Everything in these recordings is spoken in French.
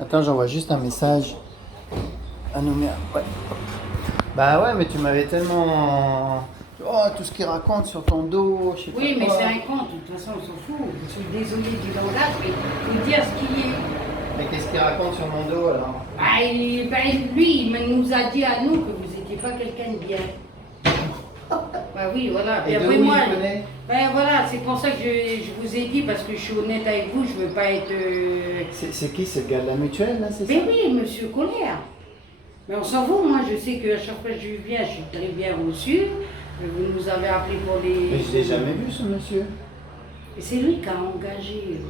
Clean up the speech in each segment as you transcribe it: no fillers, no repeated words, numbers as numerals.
Attends, j'envoie juste un message à Nouméa. Ouais. Bah ouais, mais tu m'avais tellement... Oh, tout ce qu'il raconte sur ton dos, je sais Oui, pas mais quoi. c'est un con, de toute façon, on s'en fout. Je suis désolée du langage, mais il faut dire ce qu'il est. Mais qu'est-ce qu'il raconte sur mon dos alors? Lui, il nous a dit à nous que vous n'étiez pas quelqu'un de bien. Bah oui, voilà. Et Et de après où moi, il connaît? ben voilà, c'est pour ça que je vous ai dit, parce que je suis honnête avec vous, je veux pas être... C'est qui? C'est le gars de la mutuelle, là, c'est ça? Mais oui, monsieur Colère. Mais on s'en fout, moi, je sais qu'à chaque fois que je viens, je suis très bien reçue. Vous nous avez appelé pour les... Mais je l'ai jamais vu, ce monsieur. Et c'est lui qui a engagé.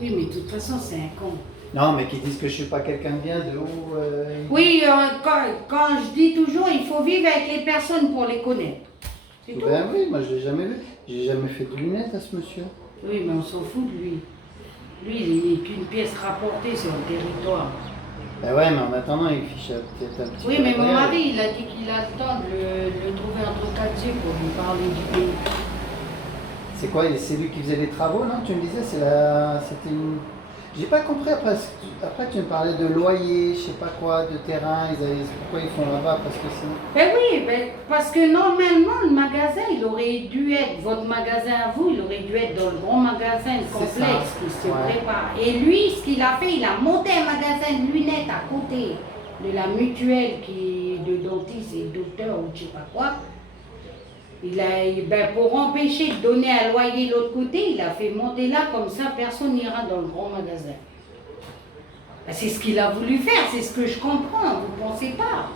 Oui, mais de toute façon, c'est un con. Non, mais qui disent que je suis pas quelqu'un de bien, de où Oui, quand je dis toujours, il faut vivre avec les personnes pour les connaître. C'est tout. Ben oui, moi je l'ai jamais vu. J'ai jamais fait de lunettes à ce monsieur. Oui, mais on s'en fout de lui. Lui, il n'est qu'une pièce rapportée sur le territoire. Ben ouais, mais en attendant, il fiche peut-être un petit Oui, peu. mais mon Regarde. mari, il a dit qu'il a le temps de le trouver entre quatre yeux pour lui parler du pays. C'est quoi? C'est lui qui faisait les travaux, non? Tu me disais, c'était une... J'ai pas compris après tu me parlais de loyer, je sais pas quoi, de terrain, pourquoi ils font là-bas? Parce que sinon... Ben oui, parce que normalement, le magasin, il aurait dû être, votre magasin à vous, il aurait dû être dans le grand magasin, le C'est complexe ça. qui se Ouais. prépare. Et lui, ce qu'il a fait, il a monté un magasin de lunettes à côté de la mutuelle qui est de dentiste et de docteur ou je sais pas quoi. Pour empêcher de donner un loyer de l'autre côté, il a fait monter là, comme ça, personne n'ira dans le grand magasin. Ben, c'est ce qu'il a voulu faire, c'est ce que je comprends, vous ne pensez pas?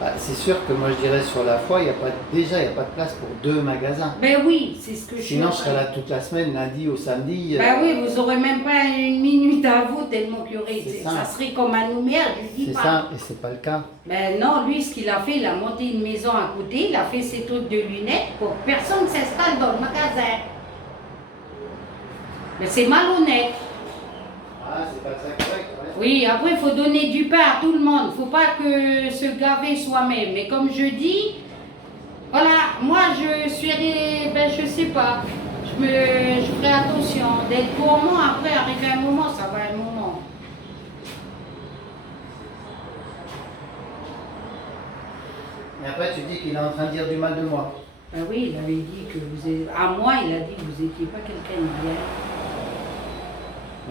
Bah, c'est sûr que moi je dirais sur la foi, il n'y a pas de place pour 2 magasins. Ben oui, c'est ce que je Sinon je suis. serais là toute la semaine, lundi au samedi. Ben oui, vous n'aurez même pas une minute à vous tellement qu'il y aurait. C'est Ça ça. serait comme à Nouméa, je dis C'est pas. ça, et c'est pas le cas. Ben non, lui, ce qu'il a fait, il a monté une maison à côté, il a fait ses trucs de lunettes pour que personne ne s'installe dans le magasin. Mais c'est malhonnête. Ah, c'est pas très correct, ouais. Oui, après, il faut donner du pain à tout le monde. Il ne faut pas que se gaver soi-même. Mais comme je dis, voilà, moi, je sais pas. Je ferai attention d'être gourmand. Après, arriver un moment, ça va un moment. Et après tu dis qu'il est en train de dire du mal de moi. Ben oui, il avait dit que à moi, il a dit que vous n'étiez pas quelqu'un de bien.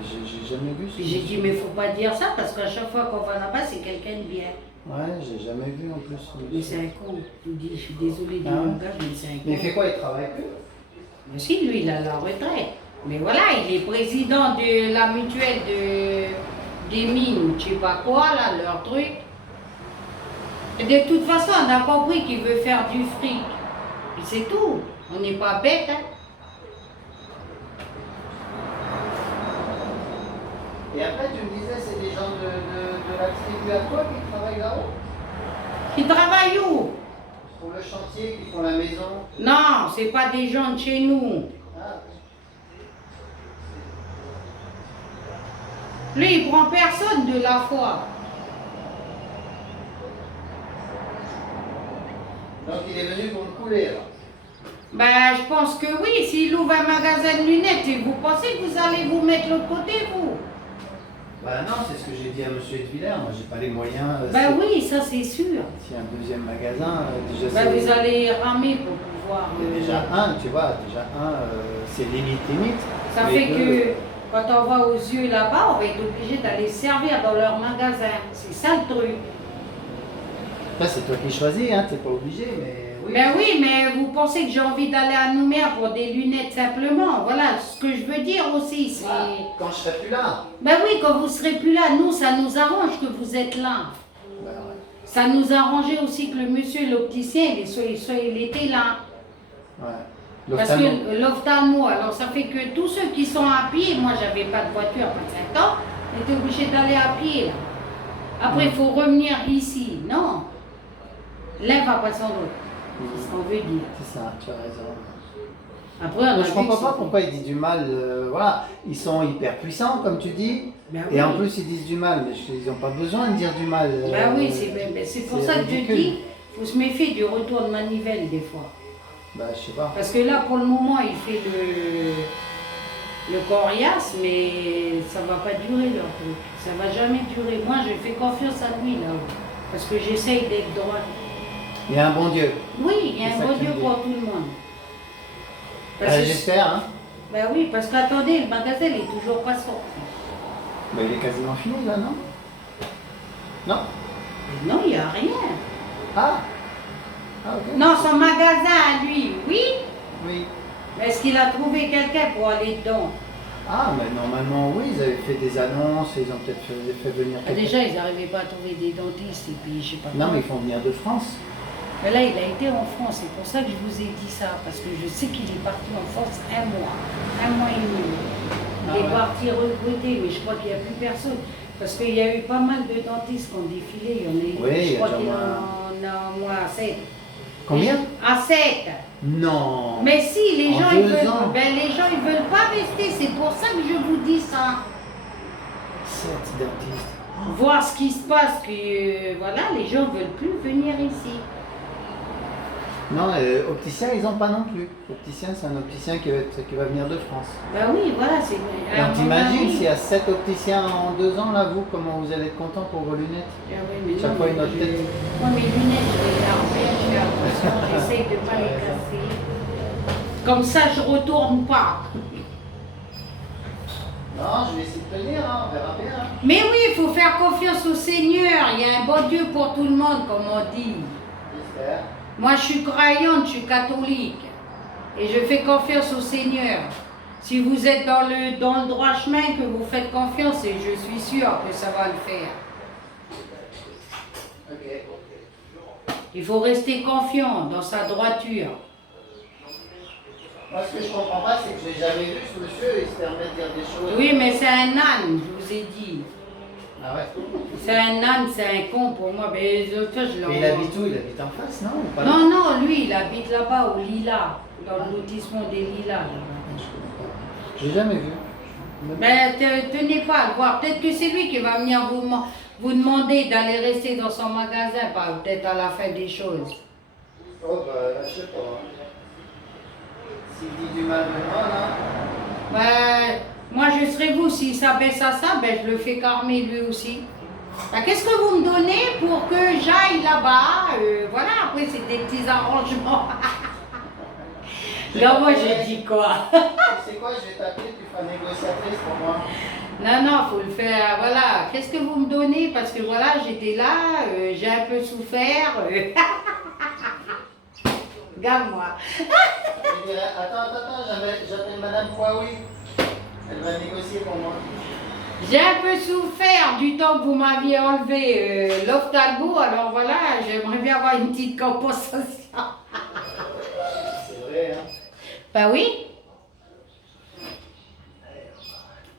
J'ai jamais vu ce Puis j'ai monsieur. dit, mais il ne faut pas dire ça parce qu'à chaque fois qu'on va là-bas, c'est quelqu'un de bien. Ouais, j'ai jamais vu en plus. Mais c'est un con. Je vous dis, je suis désolée du Ah ouais. langage, mais c'est un con. Mais il fait quoi? Il travaille plus? Mais si, lui, il a la retraite. Mais voilà, il est président de la mutuelle des mines, je sais pas quoi, là, leur truc. Et de toute façon, on a compris qu'il veut faire du fric. Et c'est tout. On n'est pas bête, hein. Et après, tu me disais, c'est des gens de la tribu à toi qui travaillent là-haut? Qui travaille où? Pour le chantier, qui font la maison? Non, c'est pas des gens de chez nous. Ah, Lui, il prend personne de la foi. donc il est venu pour me couler, là. Ben, je pense que oui, s'il ouvre un magasin de lunettes, et vous pensez que vous allez vous mettre de l'autre côté, vous? Bah non, c'est ce que j'ai dit à M. Edviller. Moi, j'ai pas les moyens. Ben oui, ça c'est sûr. S'il y a un deuxième magasin, déjà Ben, c'est... vous allez ramer pour pouvoir... Déjà un, tu vois, c'est limite. Ça Mais fait deux, que quand on va aux yeux là-bas, on va être obligé d'aller servir dans leur magasin. C'est ça le truc. Après, c'est toi qui choisis, hein, t'es pas obligé, mais oui. Ben oui, mais vous pensez que j'ai envie d'aller à Nouméa pour des lunettes simplement. Voilà, ce que je veux dire aussi, c'est... Ah, quand je serai plus là. Ben oui, quand vous serez plus là, nous, ça nous arrange que vous êtes là. Bah, ouais. Ça nous arrangeait aussi que le monsieur, l'opticien, il était là. Ouais. Parce que l'ophtalmo, alors ça fait que tous ceux qui sont à pied, moi j'avais pas de voiture à 5 ans, on était obligé d'aller à pied là. Après il faut revenir ici. Non. L'un va pas sans l'autre. C'est ce qu'on veut dire. C'est ça, tu as raison. Après on a Je vu comprends que pas c'est- pourquoi ils disent du mal. Voilà, ils sont hyper puissants, comme tu dis. Ben Et en oui. plus, ils disent du mal. Mais ils n'ont pas besoin de dire du mal. Ben oui, c'est pour c'est ça que je ridicule. dis, il faut se méfier du retour de manivelle des fois. Bah, je sais pas. Parce que là pour le moment il fait le coriace, mais ça va pas durer leur truc. Ça va jamais durer. Moi, je fais confiance à lui là-haut. Parce que j'essaye d'être droite. Il y a un bon Dieu. Oui, il y a C'est un ça bon que tu Dieu me dis. pour tout le monde. Parce que- J'espère, hein. Ben oui, parce qu'attendez, le magasin il est toujours pas sorti. Bah, il est quasiment fini là, non? Non? Mais non, il n'y a rien. Ah! Ah, ok. Non, son magasin à lui, oui. Oui. Mais est-ce qu'il a trouvé quelqu'un pour aller dedans? Ah, mais normalement, oui, ils avaient fait des annonces, ils ont peut-être fait venir Ah, quelqu'un. déjà, ils n'arrivaient pas à trouver des dentistes et puis je sais pas Non, quoi. mais ils font venir de France. Mais là, il a été en France, c'est pour ça que je vous ai dit ça, parce que je sais qu'il est parti en France un mois et demi. Il Ah est ouais. parti recruter, mais je crois qu'il n'y a plus personne. Parce qu'il y a eu pas mal de dentistes qui ont défilé, il y en a eu, Oui, il y je a crois déjà qu'il moins. en a au moins 7. Combien? À 7. Non. Mais si, les En gens, ils 2 veulent, ans. ben, les gens, ils veulent pas rester, c'est pour ça que je vous dis ça. 7 dentistes. Voir ce qui se passe, que voilà, les gens veulent plus venir ici. Non, opticien, ils n'ont pas non plus. Opticien, c'est un opticien qui va venir de France. Ben oui, voilà, c'est... Donc t'imagines s'il y a 7 opticiens en 2 ans, là, vous, comment vous allez être content pour vos lunettes? Ah oui, mais Chaque non, fois mais une autre tête. Moi, mes lunettes, je les garde bien, je fais attention, j'essaye de ne pas les casser. Comme ça, je retourne pas. Non, je vais essayer de tenir, hein, on verra bien. Hein. Mais oui, il faut faire confiance au Seigneur. Il y a un bon Dieu pour tout le monde, comme on dit. J'espère. Moi, je suis croyante, je suis catholique. Et je fais confiance au Seigneur. Si vous êtes dans le droit chemin, que vous faites confiance, et je suis sûre que ça va le faire. Ok. Il faut rester confiant dans sa droiture. Moi, ce que je comprends pas, c'est que je l'ai jamais vu, ce monsieur, il se permet de dire des choses. Oui, mais c'est un âne, je vous ai dit. Ah ouais. C'est un âne, c'est un con pour moi. Mais les autres fois, je Mais il l'envoie. habite où? Il habite en face, non? Ou pas? Non, non, lui, il habite là-bas, au Lila, dans le lotissement des Lilas. là-bas. Je l'ai jamais vu. Mais tenez pas à le voir. Peut-être que c'est lui qui va venir vous demander d'aller rester dans son magasin, peut-être à la fin des choses. Oh, bah, je sais pas. S'il dit du mal de moi, là. Ben, moi, je serais vous, s'il s'abaisse à ça, ben, je le fais carmer lui aussi. Ben, qu'est-ce que vous me donnez pour que j'aille là-bas? Voilà, après, c'est des petits arrangements. Là, moi, j'ai dit quoi? C'est quoi, je vais t'appeler, tu feras négociatrice pour moi. Non, non, faut le faire. Voilà. Qu'est-ce que vous me donnez? Parce que voilà, j'étais là, j'ai un peu souffert. Regarde-moi. Je dirais, attends, j'appelle Madame Kouaoui. Elle va négocier pour moi. J'ai un peu souffert du temps que vous m'aviez enlevé l'ophtalmo. Alors voilà, j'aimerais bien avoir une petite compensation. C'est vrai, hein. Ben oui.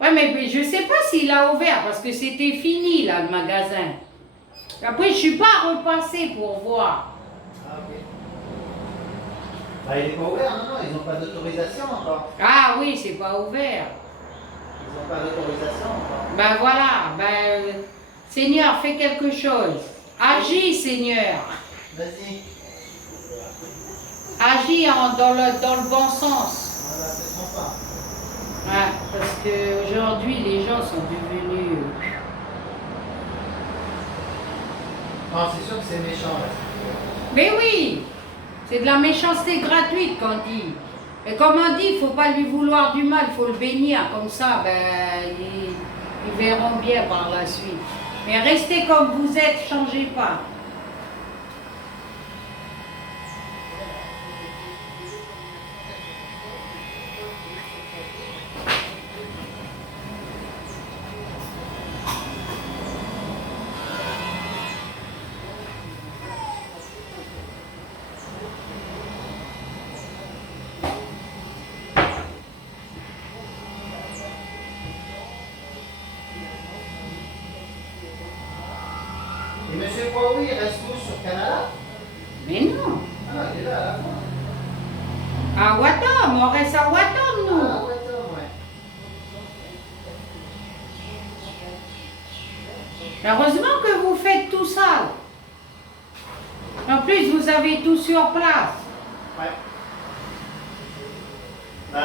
Ouais, mais je sais pas s'il a ouvert parce que c'était fini là, le magasin. Après, je suis pas repassée pour voir. Ah, ok. Ah, il est pas ouvert, non, ils n'ont pas d'autorisation encore. Ah oui, c'est pas ouvert. Ils n'ont pas d'autorisation encore. Ben voilà, Seigneur, fais quelque chose. Agis, Seigneur. Vas-y. Agis dans le bon sens. Voilà, c'est son pas. Ouais, parce qu'aujourd'hui, les gens sont devenus... Non, c'est sûr que c'est méchant, là. Mais oui, c'est de la méchanceté gratuite qu'on dit. Et comme on dit, il ne faut pas lui vouloir du mal, il faut le bénir. Comme ça, ils verront bien par la suite. Mais restez comme vous êtes, changez pas. Et monsieur Kouaoui, il reste où sur Canada? Mais non. Ah, il est là, à la fois. À Watam, on reste à Watam, nous. Ah, ouais, attends, ouais. Heureusement que vous faites tout ça. En plus, vous avez tout sur place. Ouais. Bah,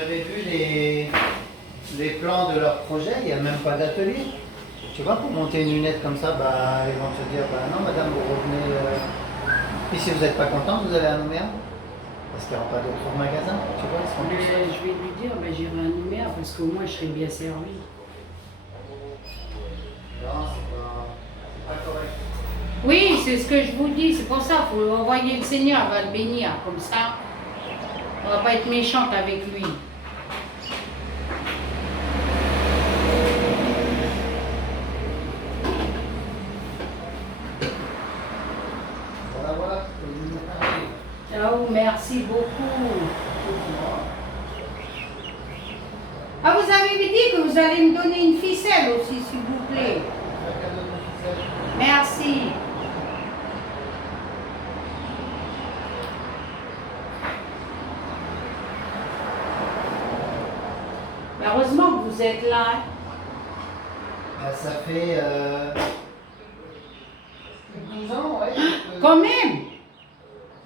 j'avais vu les plans de leur projet, il n'y a même pas d'atelier. Tu vois, pour monter une lunette comme ça, bah, ils vont te dire, bah non madame, vous revenez. Et si vous n'êtes pas content, vous allez à Nouméa. Parce qu'il n'y aura pas d'autres magasins, tu vois, ils seront tous seuls. Je vais lui dire, ben, j'irai à Nouméa parce qu'au moins je serai bien servi. Non, c'est pas correct. Oui, c'est ce que je vous dis, c'est pour ça qu'il faut envoyer le Seigneur, va le bénir, comme ça. On va pas être méchante avec lui. Voilà, voilà. Ciao, merci beaucoup. Ah, vous avez dit que vous allez me donner une ficelle aussi, s'il vous plaît. Merci. Heureusement que vous êtes là. Hein. Bah, ça fait 12 ans, ouais. Quand même.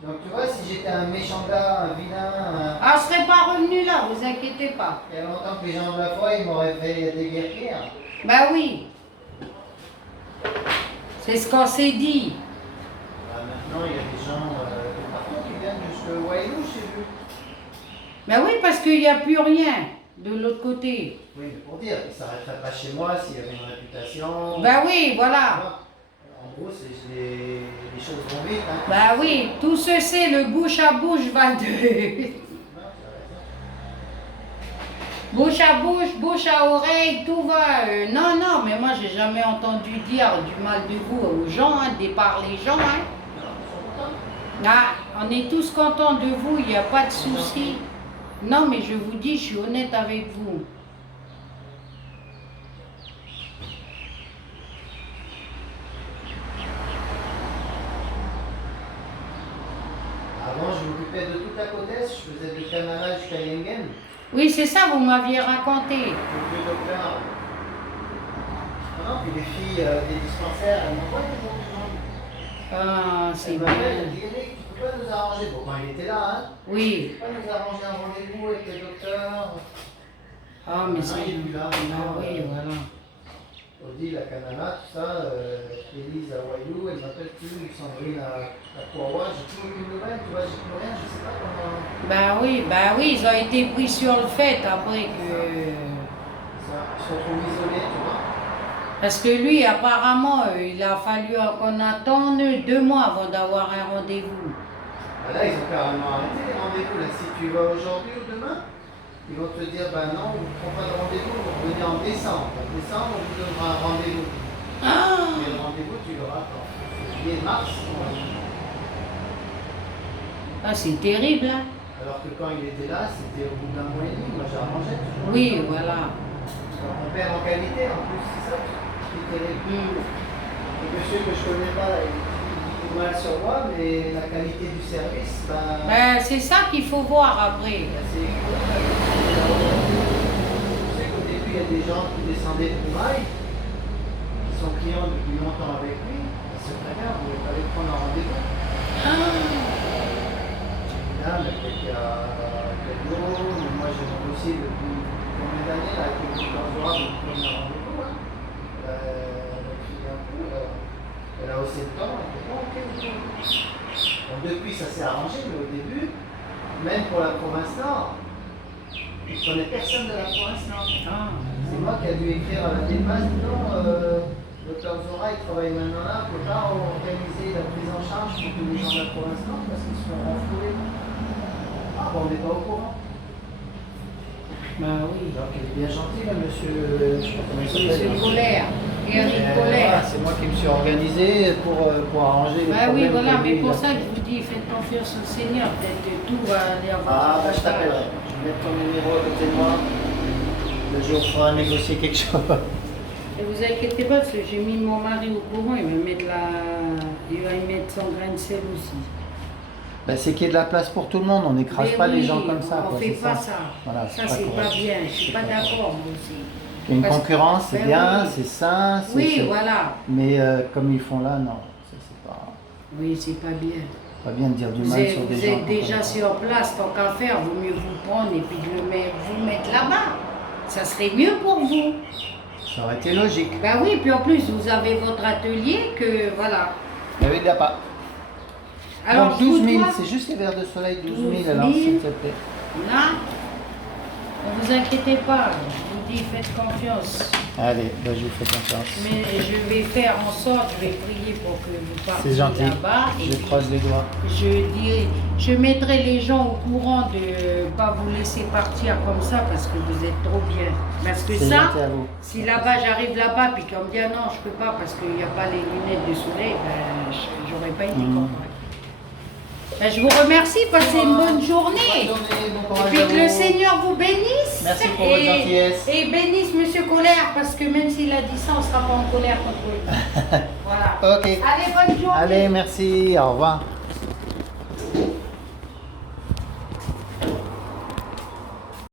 Donc tu vois, si j'étais un méchant gars, un vilain, Ah, je ne serais pas revenu là, vous inquiétez pas. il y a longtemps que les gens de la foi, ils m'auraient fait déguerpir. Ben oui. C'est ce qu'on s'est dit. Bah, maintenant, il y a des gens de partout qui viennent jusqu'au Wailou, j'ai vu. Ben oui, parce qu'il n'y a plus rien de l'autre côté. Oui, mais pour dire, ils ne s'arrêteraient pas chez moi s'il y avait une réputation. Ben oui, voilà. Voilà. En gros, les choses vont vite. Hein. Ben oui, tout se sait, le bouche à bouche va de... Non, Bouche à bouche, bouche à oreille, tout va. Non, non, mais moi j'ai jamais entendu dire du mal de vous aux gens, hein, par les gens. Hein. Ah, on est tous contents de vous, il n'y a pas de souci. Non, mais je vous dis, je suis honnête avec vous. Avant, je m'occupais de toute la côte est, je faisais du Canada jusqu'à Yengen. Oui, c'est ça, vous m'aviez raconté. Le vieux docteur. Non, puis les filles des dispensaires, elles m'envoient toujours du monde. Ah, c'est Elle bien. m'appelle, elle dit Yannick, tu peux pas nous arranger. Bon, quand il était là, hein. Oui. Tu peux pas nous arranger un rendez-vous avec le docteur. Ah, mais Non, c'est... il est plus là. Ah oui, voilà. Odile à Canada, tout ça, Élise à Wailou, elle m'appelle plus, Sandrine à Kouawa, j'ai plus aucune nouvelle, tu vois, j'ai plus rien, je sais pas comment. Bah oui, ils ont été pris sur le fait après que... Ils se retrouvent isolés, tu vois. Parce que lui, apparemment, il a fallu qu'on attende 2 mois avant d'avoir un rendez-vous. Bah là, ils ont carrément arrêté les rendez-vous. Là, si tu vas aujourd'hui ou demain, ils vont te dire, bah non, on ne prend pas de rendez-vous, vous venez en décembre. En décembre, on vous donnera un rendez-vous. Ah, Et le rendez-vous, tu l'auras quand février, mars. ah c'est terrible, hein. Alors que quand il était là, c'était au bout d'un mois et demi. Moi, j'arrangeais toujours. Oui, voilà. On perd en qualité, en plus, c'est ça qui est terrible. Le monsieur que je connais pas, là, il dit mal sur moi, mais la qualité du service, bah, Ben, c'est ça qu'il faut voir après. c'est cool. Tu sais qu'au début, il y a des gens qui descendaient de Poumaille, qui sont clients depuis longtemps avec lui. C'est très bien, vous ne pouvez pas les prendre en rendez-vous. Là, mais peut-être qu'il y a quelques jours, mais moi j'ai mon dossier depuis combien d'années, là, avec le docteur Zora, vous me prenez un rendez-vous. Hein. Elle a haussé le temps, elle était bon, ok, ok. Bon, depuis, ça s'est arrangé, mais au début, même pour la province Nord, je ne connais personne de la province Nord. Ah. C'est moi qui ai dû écrire à la dépasse, non, docteur Zora, il travaille maintenant là, on ne peut pas organiser la prise en charge pour tous les gens de la province Nord parce qu'ils se font renflouer. Ah bon, on n'est pas au courant. Ben oui. Donc il est bien gentil, là, monsieur, je sais pas comment il s'appelle. Monsieur Colère, Eric Voilà, Colère. c'est moi qui me suis organisé pour arranger les Ben oui, problèmes. voilà, que mais lui, pour il a ça, fait. je vous dis, faites confiance au Seigneur, peut-être que tout va aller en Ah, bah je t'appellerai. Je vais mettre ton numéro à côté de moi. Le jour où on fera négocier quelque chose. Et vous inquiétez pas, parce que j'ai mis mon mari au courant, il va y mettre son grain de sel aussi. Ben, c'est qu'il y ait de la place pour tout le monde, on n'écrase Mais pas les oui, gens comme ça. on quoi, ne fait c'est pas ça. Voilà, Ça, c'est pas correct. bien. Je suis pas d'accord, moi aussi. Il y a une Parce- concurrence, c'est Ben bien, oui. c'est sain. Oui, voilà. Mais comme ils font là, non, ça c'est pas. Oui, c'est pas bien. Pas bien de dire du Vous mal êtes, sur des vous gens. êtes qu'on déjà connaît sur place, tant qu'à faire, vaut mieux vous prendre et puis de vous mettre là-bas. Ça serait mieux pour vous. pas. Ça aurait été logique. Ben oui, puis en plus, vous avez votre atelier que, voilà. Mais oui, il n'y a pas. Alors, Donc je vous 12 000, dois- c'est juste les verres de soleil, 12 000 12 alors 000. s'il te plaît. Là, ne vous inquiétez pas, je vous dis, faites confiance. Allez, bah, je vous fais confiance. Mais je vais faire en sorte, je vais prier pour que vous partiez C'est gentil. là-bas. Et Je croise les doigts. je mettrai les gens au courant de ne pas vous laisser partir comme ça parce que vous êtes trop bien. Parce que C'est ça, gentil à vous. si là-bas j'arrive là-bas puis qu'on me dit ah non, je peux pas parce qu'il n'y a pas les lunettes de soleil, ben, j'aurais pas été Mhm. convaincue. Ben, je vous remercie, passez une bonne journée. Bonne journée, bon Et courage puis à que le vous. Seigneur vous bénisse. Merci pour votre gentillesse. Et bénisse Monsieur Colère, parce que même s'il a dit ça, on ne sera pas en colère contre lui. Voilà. Ok. Allez, bonne journée. Allez, merci, au revoir.